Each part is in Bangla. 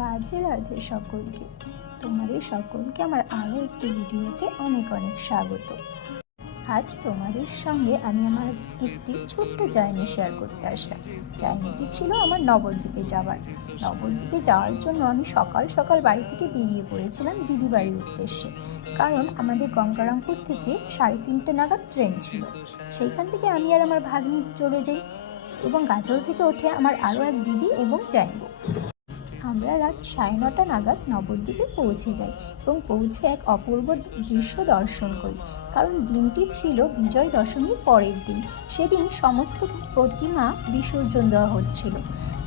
রাধে রাধে সকলকে। তোমাদের সকলকে আমার আরও একটি ভিডিওতে অনেক অনেক স্বাগত। আজ তোমাদের সঙ্গে আমি আমার একটি ছোট্ট জার্নি শেয়ার করতে আসলাম। জার্নিটি ছিল আমার নবদ্বীপে যাওয়ার। নবদ্বীপে যাওয়ার জন্য আমি সকাল সকাল বাড়ি থেকে বেরিয়ে পড়েছিলাম দিদি বাড়ির উদ্দেশ্যে, কারণ আমাদের গঙ্গারামপুর থেকে 3:30 নাগাদ ট্রেন ছিল। সেইখান থেকে আমি আর আমার ভাগ্নি চলে যাই এবং গাজল থেকে ওঠে আমার আরও এক দিদি এবং জাইবু। আমরা রাত 9:30 নাগাদ নবদ্বীপে পৌঁছে যাই এবং পৌঁছে এক অপূর্ব দৃশ্য দর্শন করি, কারণ দিনটি ছিল বিজয় দশমীর পরের দিন। সেদিন সমস্ত প্রতিমা বিসর্জন দেওয়া হচ্ছিল,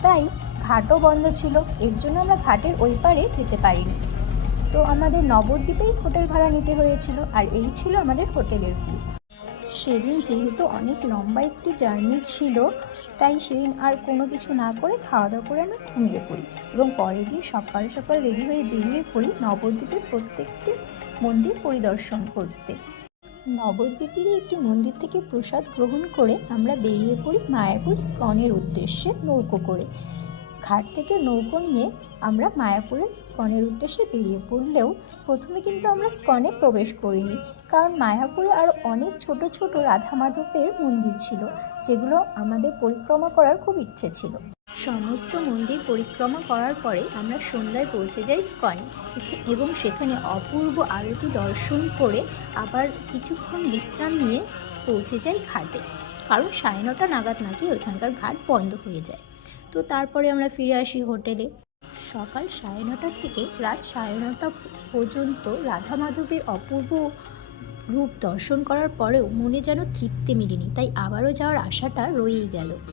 তাই ঘাটও বন্ধ ছিল। এর জন্য আমরা ঘাটের ওই পারে যেতে পারিনি। তো আমাদের নবদ্বীপেই হোটেল ভাড়া নিতে হয়েছিল, আর এই ছিল আমাদের হোটেলের ভিউ। সেদিন যেহেতু অনেক লম্বা একটি জার্নি ছিল, তাই সেদিন আর কোনো কিছু না করে খাওয়া দাওয়া করে আমরা ঘুমিয়ে পড়ি এবং পরের দিন সকাল সকাল রেডি হয়ে বেরিয়ে পড়ি নবদ্বীপের প্রত্যেকটি মন্দির পরিদর্শন করতে। নবদ্বীপেরই একটি মন্দির থেকে প্রসাদ গ্রহণ করে আমরা বেরিয়ে পড়ি মায়াপুর স্কনের উদ্দেশ্যে নৌকো করে। ঘাট থেকে নৌকো নিয়ে আমরা মায়াপুরের স্কনের উদ্দেশ্যে বেরিয়ে পড়লেও প্রথমে কিন্তু আমরা স্কনে প্রবেশ করিনি, কারণ মায়াপুরে আরও অনেক ছোট ছোট রাধা মাধবের মন্দির ছিল, যেগুলো আমাদের পরিক্রমা করার খুব ইচ্ছে ছিল। সমস্ত মন্দির পরিক্রমা করার পরে আমরা সন্ধ্যায় পৌঁছে যাই স্কনে এবং সেখানে অপূর্ব আরতি দর্শন করে আবার কিছুক্ষণ বিশ্রাম নিয়ে পৌঁছে যাই ঘাটে, কারণ 9:30 নাগাদ নাকি ওইখানকার ঘাট বন্ধ হয়ে যায়। তো তারপরে আমরা ফিরে আসি হোটেলে। সকাল 9:30 থেকে রাত 9:30 পর্যন্ত রাধা মাধবের অপূর্ব রূপ দর্শন করার পরেও মনে যেন তৃপ্তি মেলেনি, তাই আবারও যাওয়ার আশাটা রয়েই গেল।